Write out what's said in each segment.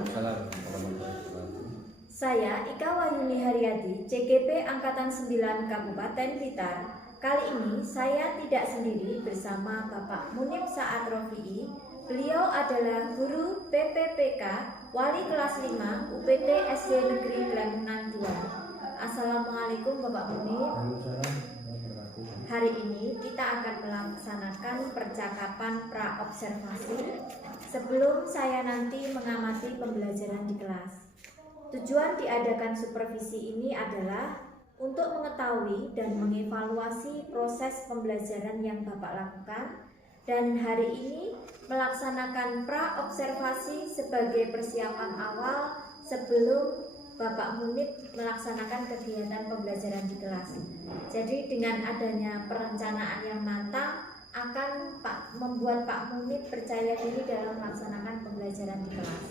Waalaikumsalam warahmatullahi wabarakatuh. Saya Ika Wahyuni Haryadi, CGP Angkatan 9 Kabupaten Blitar. Kali ini saya tidak sendiri bersama Bapak Munib Saad Rofi'i. Beliau adalah guru PPPK Wali kelas 5 UPT SD Negeri Glemunan 2. Assalamualaikum Bapak Munib. Waalaikumsalam warahmatullahi wabarakatuh. Hari ini kita akan melaksanakan percakapan pra-observasi sebelum saya nanti mengamati pembelajaran di kelas. Tujuan diadakan supervisi ini adalah untuk mengetahui dan mengevaluasi proses pembelajaran yang Bapak lakukan, dan hari ini melaksanakan pra-observasi sebagai persiapan awal sebelum Bapak Munib melaksanakan kegiatan pembelajaran di kelas. Jadi dengan adanya perencanaan yang matang akan membuat Pak Munib percaya diri dalam melaksanakan pembelajaran di kelas.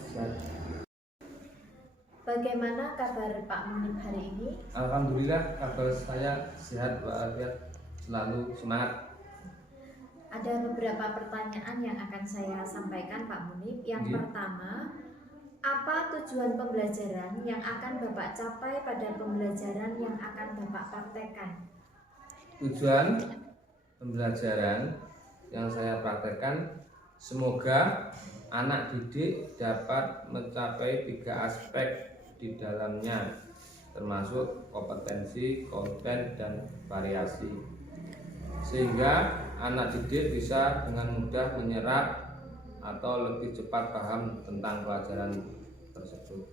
Bagaimana kabar Pak Munib hari ini? Alhamdulillah, kabar saya sehat walafiat, selalu semangat. Ada beberapa pertanyaan yang akan saya sampaikan Pak Munib. Yang pertama, apa tujuan pembelajaran yang akan Bapak capai pada pembelajaran yang akan Bapak praktekkan? Tujuan pembelajaran yang saya praktekkan, semoga anak didik dapat mencapai 3 aspek di dalamnya, termasuk kompetensi, konten, dan variasi, sehingga anak didik bisa dengan mudah menyerap atau lebih cepat paham tentang pelajaran tersebut.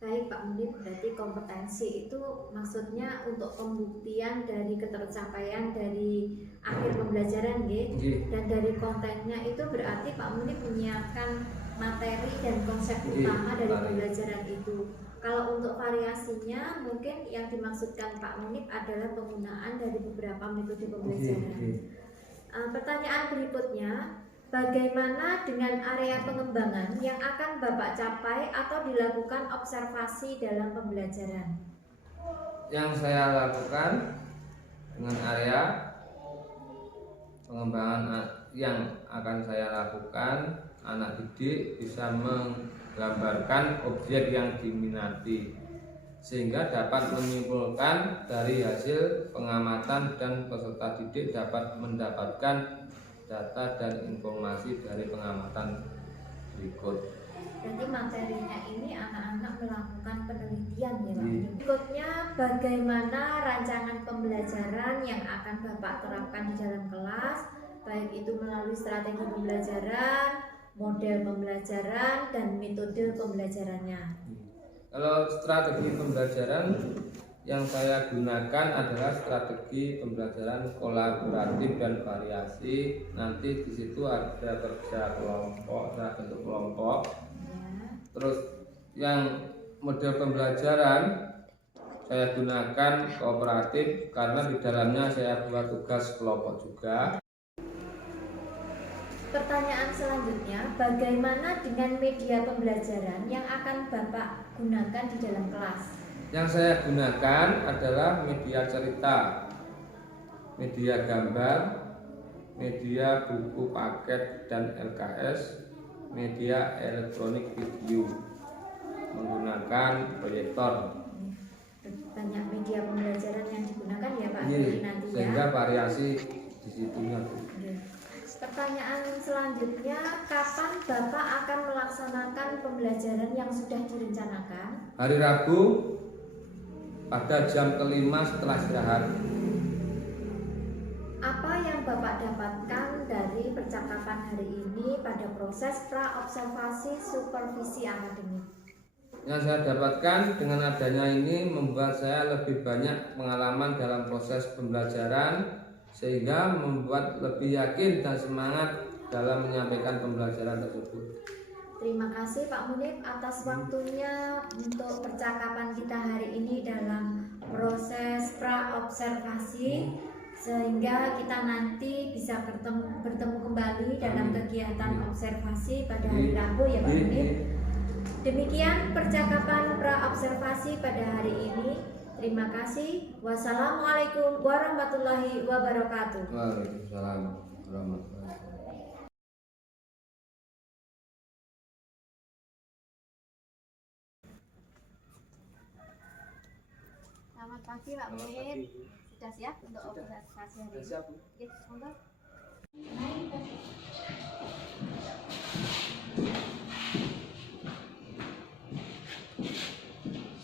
Baik Pak Munib, berarti kompetensi itu maksudnya untuk pembuktian dari ketercapaian dari akhir pembelajaran, dan dari kontennya itu berarti Pak Munib menyiapkan materi dan konsep utama dari pembelajaran itu. Kalau untuk variasinya, mungkin yang dimaksudkan Pak Munib adalah penggunaan dari beberapa metode pembelajaran. Pertanyaan berikutnya, bagaimana dengan area pengembangan yang akan Bapak capai atau dilakukan observasi dalam pembelajaran? Yang saya lakukan dengan area pengembangan yang akan saya lakukan, anak didik bisa menggambarkan objek yang diminati, sehingga dapat menyimpulkan dari hasil pengamatan, dan peserta didik dapat mendapatkan data dan informasi dari pengamatan berikut. Berarti materinya ini anak-anak melakukan penelitian ya Pak. Berikutnya, bagaimana rancangan pembelajaran yang akan Bapak terapkan di dalam kelas, baik itu melalui strategi pembelajaran, model pembelajaran, dan metode pembelajarannya? Kalau strategi pembelajaran yang saya gunakan adalah strategi pembelajaran kolaboratif dan variasi. Nanti di situ ada kerja kelompok, bentuk kelompok. Terus yang model pembelajaran saya gunakan kooperatif karena di dalamnya saya buat tugas kelompok juga. Pertanyaan selanjutnya, bagaimana dengan media pembelajaran yang akan Bapak gunakan di dalam kelas? Yang saya gunakan adalah media cerita, media gambar, media buku paket dan LKS, media elektronik video, menggunakan proyektor. Banyak media pembelajaran yang digunakan ya Pak nanti ya. Sehingga variasi di situnya. Pertanyaan selanjutnya, kapan Bapak akan melaksanakan pembelajaran yang sudah direncanakan? Hari Rabu pada jam kelima setelah istirahat. Apa yang Bapak dapatkan dari percakapan hari ini pada proses pra-observasi supervisi akademik? Yang saya dapatkan dengan adanya ini membuat saya lebih banyak pengalaman dalam proses pembelajaran, sehingga membuat lebih yakin dan semangat dalam menyampaikan pembelajaran tersebut. Terima kasih Pak Munib atas waktunya untuk percakapan kita hari ini dalam proses pra-observasi, sehingga kita nanti bisa bertemu kembali dalam kegiatan observasi pada hari Rabu ya Pak Munib. Demikian percakapan pra-observasi pada hari ini. Terima kasih. Wassalamualaikum warahmatullahi wabarakatuh. Waalaikumsalam warahmatullahi wabarakatuh. pagi Pak Selamat Muhib. pagi, Bu. Sudah siap untuk observasi hari Sudah ini? siap, Bu. Oke, monggo.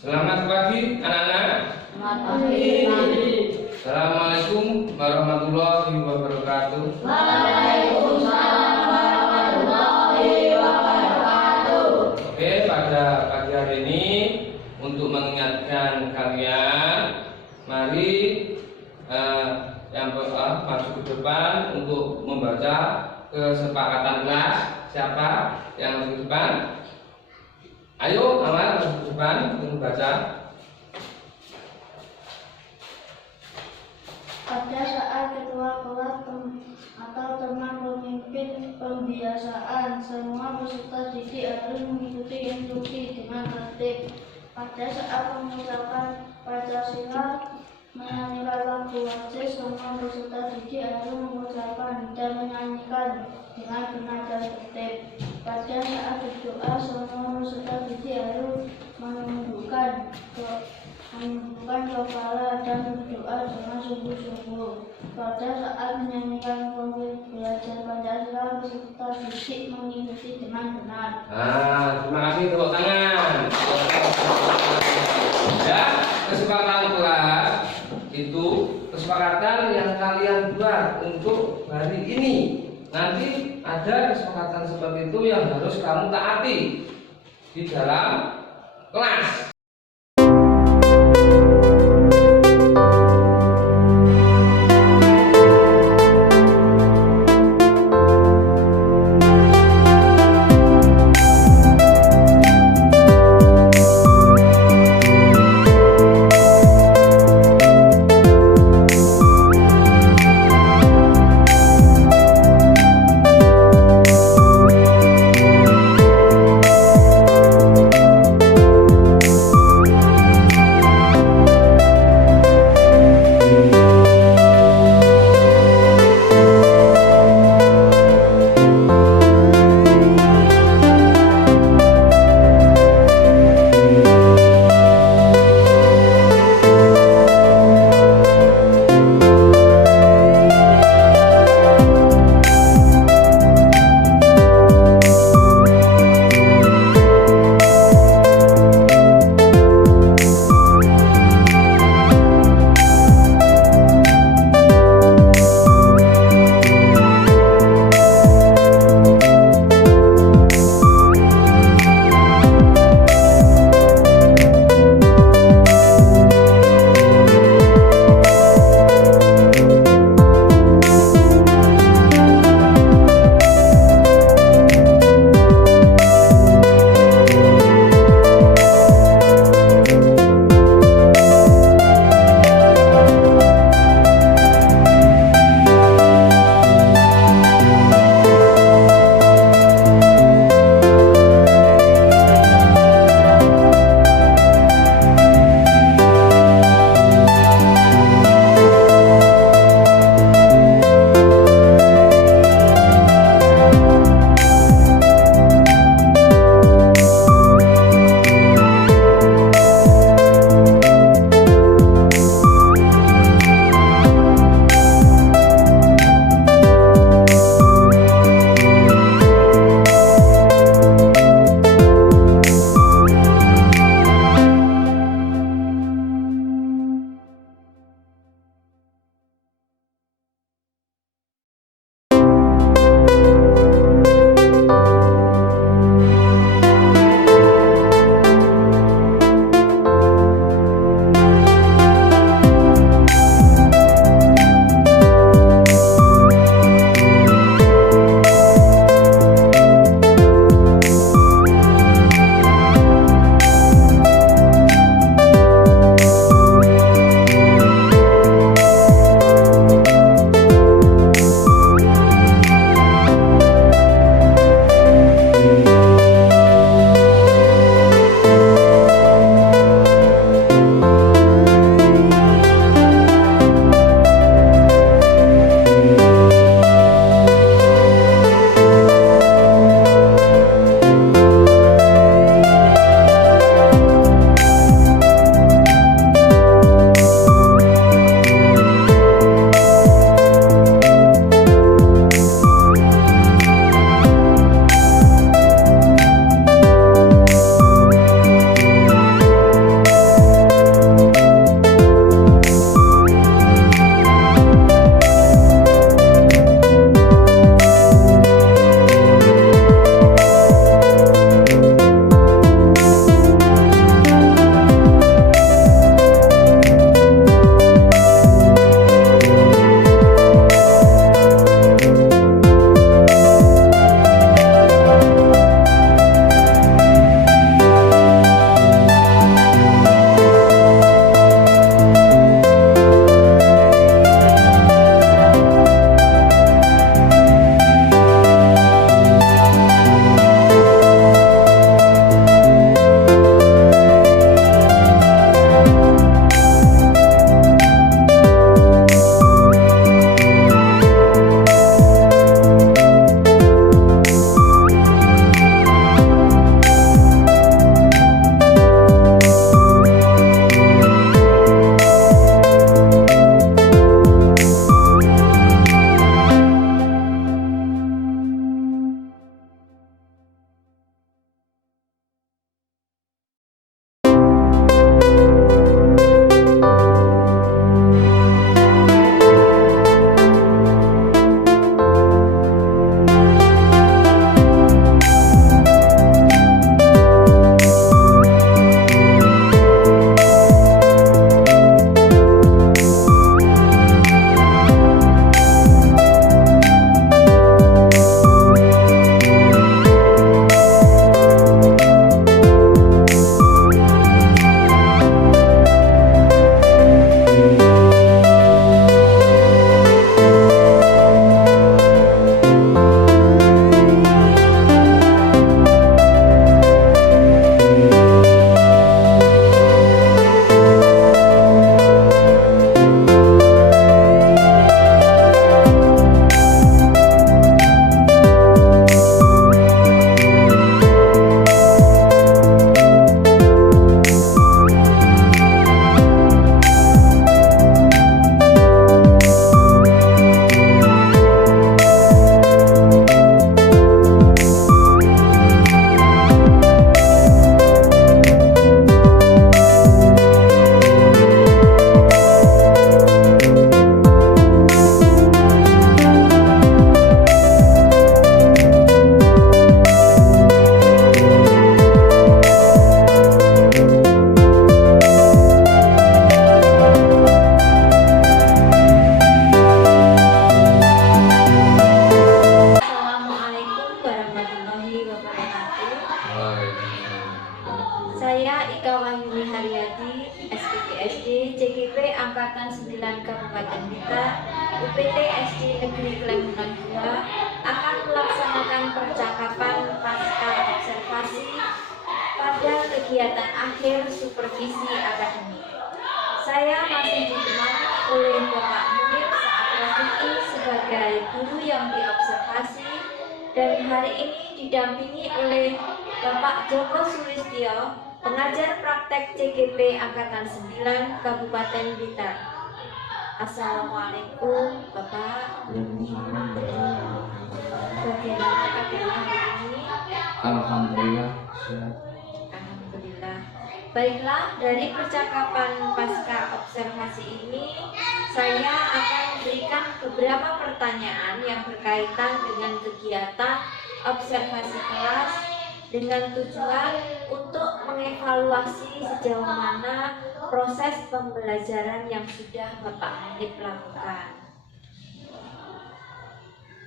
Selamat pagi anak-anak. Selamat pagi. Assalamualaikum warahmatullahi wabarakatuh. Waalaikumsalam warahmatullahi wabarakatuh. Oke, pada pagi hari ini untuk mengingatkan kalian, mari masuk ke depan untuk membaca kesepakatan kelas. Siapa yang masuk ke depan? Ayo, Amal masuk ke depan untuk membaca. Pada saat ketua kelas atau teman pemimpin pembiasaan, semua peserta didik harus mengikuti instruksi dengan tertib. Pada saat mengucapkan Pancasila, menyanyikan lagu wajib, semua peserta didik harus mengucapkan dan menyanyikan dengan benar dan tertib. Pada saat berdoa, semua peserta didik harus menundukkan kepala dan berdoa dengan sungguh-sungguh. Pada saat menyanyikan pembelajaran Pancasila, peserta didik mengikuti dengan benar. Terima kasih, tepuk tangan. Ya, kesepakatan kelas itu kesepakatan yang kalian buat untuk hari ini. Nanti ada kesepakatan seperti itu yang harus kamu taati di dalam kelas. Saya Ika Wahyuni Haryadi, SPGSD CGP Angkatan 9 Kabupaten Blitar, UPT SD Negeri Klemunan II akan melaksanakan percakapan pasca observasi pada kegiatan akhir supervisi akademik. Saya masih ditemani oleh Bapak Munib Saat Rafiqi sebagai guru yang diobservasi, dan hari ini didampingi oleh Bapak Joko Sulistyo, pengajar praktek CGP Angkatan 9 Kabupaten Blitar. Assalamualaikum Bapak. Bagaimana kabarnya hari ini? Alhamdulillah sehat. Alhamdulillah. Baiklah, dari percakapan pasca observasi ini saya akan memberikan beberapa pertanyaan yang berkaitan dengan kegiatan observasi kelas dengan tujuan untuk mengevaluasi sejauh mana proses pembelajaran yang sudah Bapak Munib lakukan.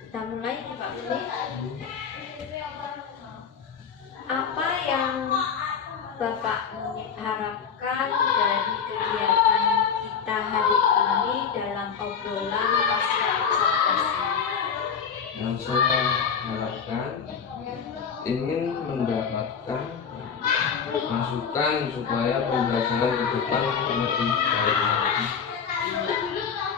Kita mulai nih Pak Munib. Apa yang Bapak Munib harapkan dari kegiatan kita hari ini dalam obrolan pasca observasi? Yang saya harapkan ingin mendapatkan masukan supaya pembelajaran ke depan lebih baik lagi.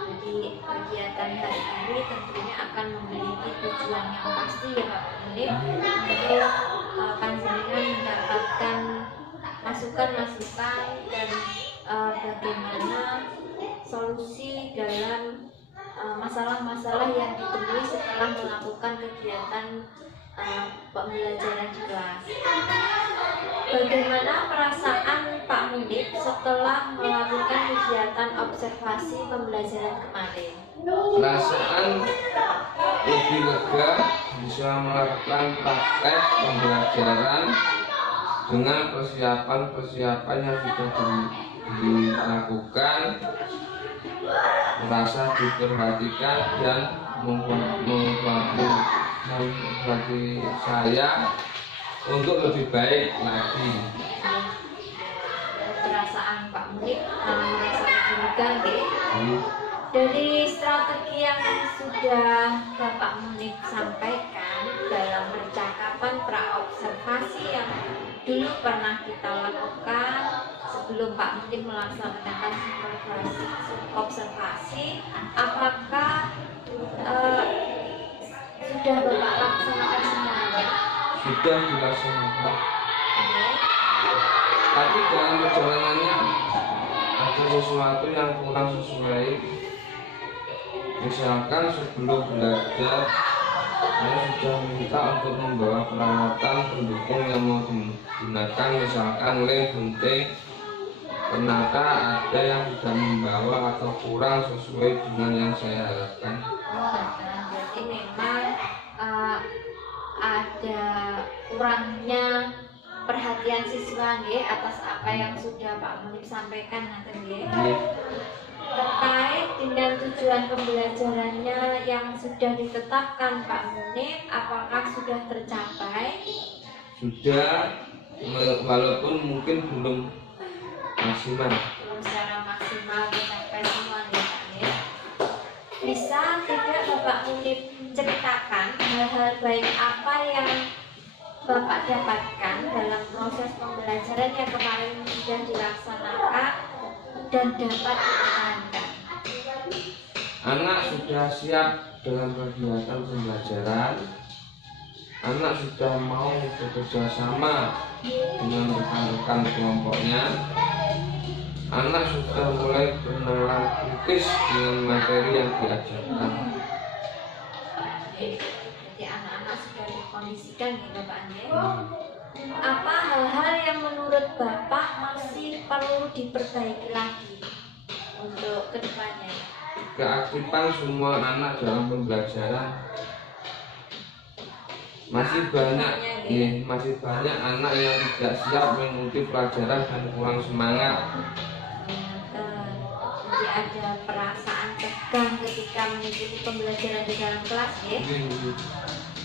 Jadi kegiatan hari ini tentunya akan memiliki tujuan yang pasti ya Pak Munib, untuk panjenengan mendapatkan masukan-masukan dan bagaimana solusi dalam masalah-masalah yang ditemui setelah melakukan kegiatan pembelajaran di kelas. Bagaimana perasaan Pak Munib setelah melakukan kegiatan observasi pembelajaran kemarin? Perasaan lebih lega bisa melakukan praktek pembelajaran dengan persiapan-persiapan yang sudah dilakukan, merasa diperhatikan dan membantu saya untuk lebih baik lagi. Perasaan Pak Munib merasa lega nggih? Dari strategi yang sudah Bapak Munib sampaikan dalam percakapan praobservasi yang dulu pernah kita lakukan sebelum Pak Munib melaksanakan observasi, apakah sudah Bapak laksanakan semuanya? Sudah dilaksanakan. Tapi dalam perjalanannya ada sesuatu yang kurang sesuai. Misalkan sebelum belajar saya sudah minta untuk membawa peralatan pendukung yang mau digunakan, misalkan lem, gunting. Ternyata ada yang tidak membawa atau kurang sesuai dengan yang saya harapkan. Berarti memang ada kurangnya perhatian siswa nggih atas apa yang sudah Pak Munib sampaikan nanti nggih. Terkait dengan tujuan pembelajarannya yang sudah ditetapkan Pak Munib, apakah sudah tercapai? Sudah, walaupun mungkin belum maksimal. Belum secara maksimal tercapai semua nih Pak Munib. Bisa tidak Bapak Munib ceritakan hal-hal baik apa yang Bapak dapatkan dalam proses pembelajaran yang kemarin sudah dilaksanakan dan dapat dipertahankan? Anak sudah siap dengan kegiatan pembelajaran. Anak sudah mau bekerja sama dengan rekan-rekan kelompoknya. Anak sudah mulai berkenalan kritis dengan materi yang diajarkan. Jadi anak-anak sudah dikondisikan ya Bapak Andi. Apa hal-hal yang menurut Bapak masih perlu diperbaiki lagi untuk kedepannya? Keaktifan semua anak dalam pembelajaran. Masih banyak anak yang tidak siap mengikuti pelajaran dan kurang semangat. Jadi ada perasaan tegang ketika mengikuti pembelajaran di dalam kelas ya.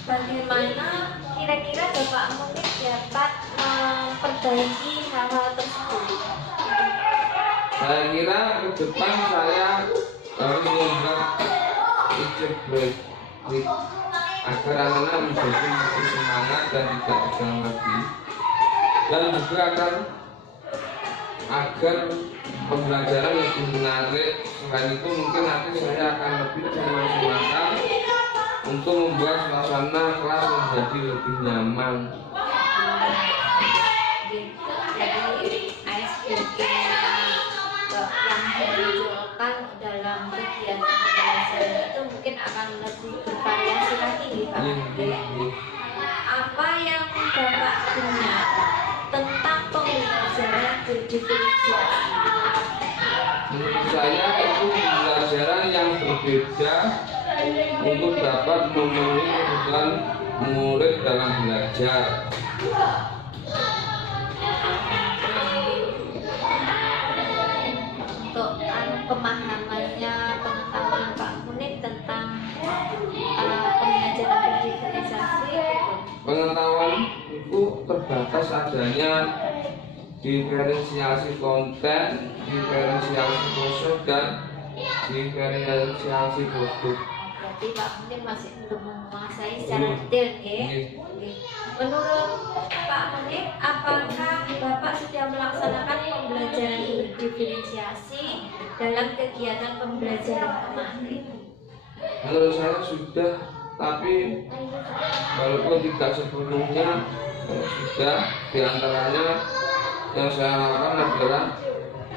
Bagaimana kira-kira Bapak Munib dapat memperbaiki hal-hal tersebut? Saya kira ke depan saya harus membuat teacher break agar anak-anak menjadi lebih semangat dan tidak tegang lagi, dan juga agar pembelajaran lebih menarik. Selain itu mungkin nanti saya akan lebih memaksimalkan untuk membuat suasana kelas menjadi lebih nyaman. Jadi ice breaking yang dimunculkan dalam kegiatan pembelajaran itu mungkin akan lebih bervariasi lagi nih Pak. Apa yang Bapak dengar tentang pembelajaran berdiferensiasi? Menurut saya itu pembelajaran yang berbeda untuk dapat memenuhi kebutuhan murid dalam belajar. Untuk pemahamannya, pengetahuan Pak Munib tentang pembelajaran berdiferensiasi, Pengetahuan itu terbatas adanya diferensiasi konten, diferensiasi proses, dan diferensiasi produk. berarti Pak Munib masih belum menguasai secara detail ya. Menurut Pak Munib, apakah Bapak sudah melaksanakan pembelajaran berdiferensiasi dalam kegiatan pembelajaran kemarin? Menurut saya sudah, tapi walaupun tidak sepenuhnya sudah. Diantaranya yang saya lakukan adalah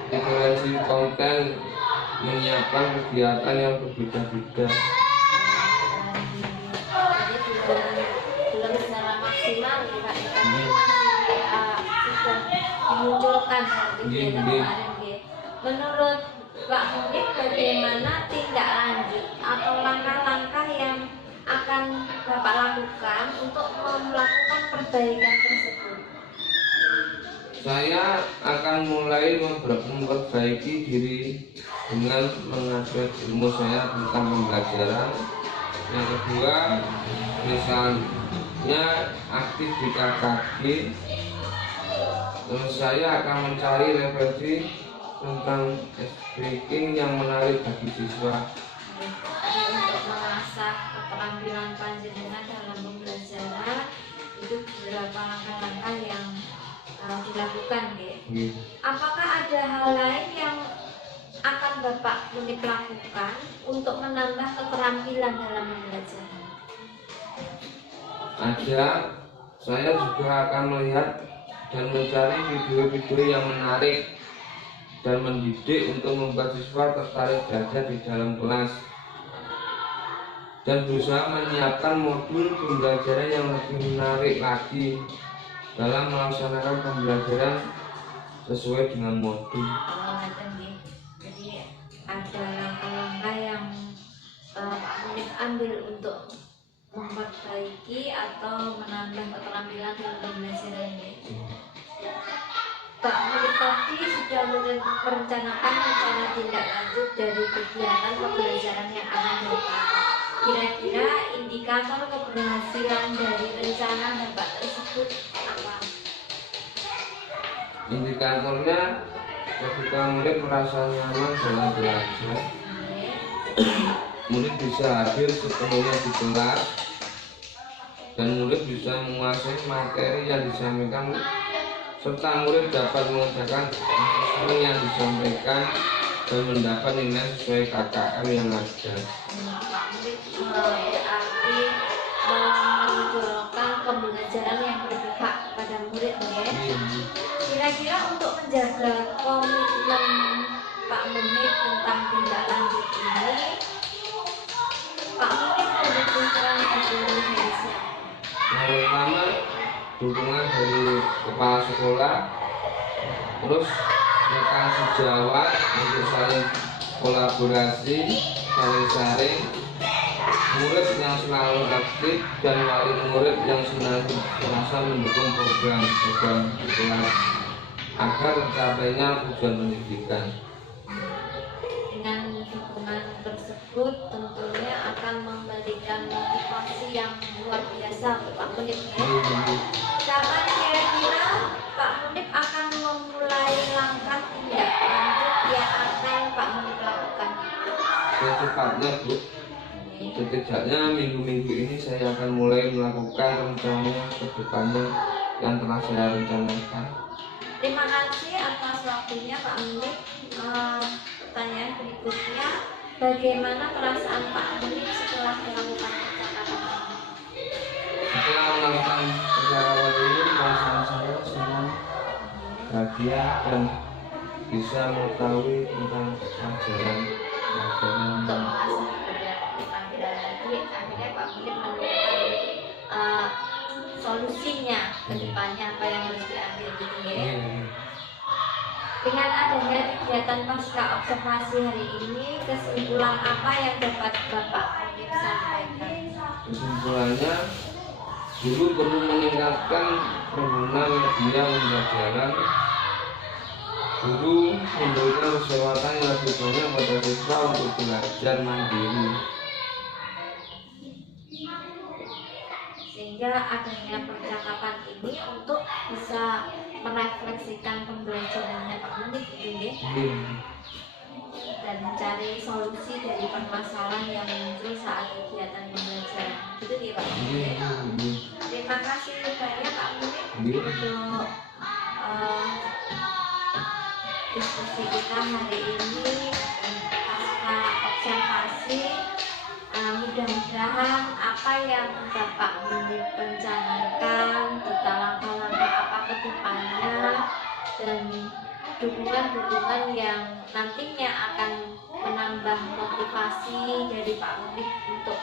diferensi konten, menyiapkan kegiatan yang berbeda-beda. Jadi belum secara maksimal ya Pak, tapi sudah dimunculkan kegiatan kemarin ya. Menurut Pak Munib, bagaimana tindak lanjut atau langkah-langkah yang akan Bapak lakukan untuk melakukan perbaikan tersebut? Saya akan mulai memperbaiki diri dengan mengupdate ilmu saya tentang pembelajaran. Yang kedua, misalnya aktif di KKG. Terus saya akan mencari referensi tentang speaking yang menarik bagi siswa. Untuk mengasah keterampilan panjenengan dalam pembelajaran, itu beberapa langkah-langkah yang dilakukan ya. Apakah ada hal lain yang akan Bapak Munib lakukan untuk menambah keterampilan dalam pembelajaran? Ada, saya juga akan melihat dan mencari video-video yang menarik dan mendidik untuk membuat siswa tertarik belajar di dalam kelas, dan berusaha menyiapkan modul pembelajaran yang lebih menarik lagi dalam melaksanakan pembelajaran sesuai dengan modul. Jadi ada langkah-langkah yang Pak Munib ambil untuk memperbaiki atau menambah keterampilan dalam pembelajaran ini. Pak Munib tadi sudah merencanakan rencana tindak lanjut dari kegiatan pembelajaran yang akan datang. Kira-kira indikator keberhasilan dari rencana Bapak tersebut apa? Indikatornya ketika murid merasa nyaman dalam belajar, murid bisa hadir sepenuhnya di kelas, dan murid bisa menguasai materi yang disampaikan, serta murid dapat mengerjakan sesuatu yang disampaikan dan mendapat nilai sesuai KKM yang ada. Pak Munib berarti menunjukkan pembelajaran yang berpihak pada murid ya. Kira-kira untuk menjaga komitmen Pak Munib tentang tindak lanjut ini, Pak Munib membutuhkan dukungan dari siapa? Yang pertama, dukungan dari kepala sekolah, terus rekan sejawat untuk saling kolaborasi, saling sharing, murid yang selalu aktif, dan wali murid yang senantiasa mendukung program di kelas agar tercapainya tujuan pendidikan. Dengan dukungan tersebut tentunya akan memberikan motivasi yang luar biasa untuk Pak Munib ya. Kapan kira-kira Pak Munib akan langkah tindak lanjut yang akan Pak Munib lakukan? Secepatnya Bu, setidaknya minggu-minggu ini saya akan mulai melakukan rencana ke depannya yang telah saya rencanakan. Terima kasih atas waktunya Pak Munib. Pertanyaan berikutnya, bagaimana perasaan Pak Munib setelah melakukan percakapan ini? Setelah melakukan percakapan ini, perasaan saya senang, bahagia, dan bisa mengetahui tentang pelajaran Untuk panggilan lagi, akhirnya Pak Munib menemukan solusinya ke depannya apa yang harus diambil gitu ya. Dengan adanya kegiatan pasca observasi hari ini, kesimpulan apa yang dapat Bapak Munib sampaikan? Kesimpulannya, guru perlu meningkatkan penggunaan media pembelajaran. Guru memberikan kesempatan yang lebih banyak pada siswa untuk belajar mandiri. Sehingga adanya percakapan ini untuk bisa merefleksikan pembelajarannya Pak Munib gitu ya, dan mencari solusi dari permasalahan yang muncul saat kegiatan pembelajaran gitu ya Pak Munib ya. Terima kasih banyak Pak Munib untuk diskusi kita hari ini pasca observasi. Mudah-mudahan apa yang Bapak Munib rencanakan tentang langkah-langkah apa ke depannya dan dukungan-dukungan yang nantinya akan menambah motivasi dari Pak Munib untuk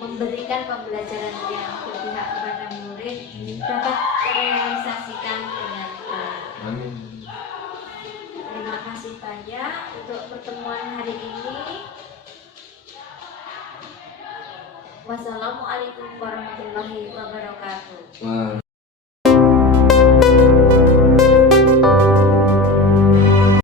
memberikan pembelajaran yang berpihak kepada murid dapat terrealisasikan dengan baik. Amin. Terima kasih banyak untuk pertemuan hari ini. Wassalamualaikum warahmatullahi wabarakatuh.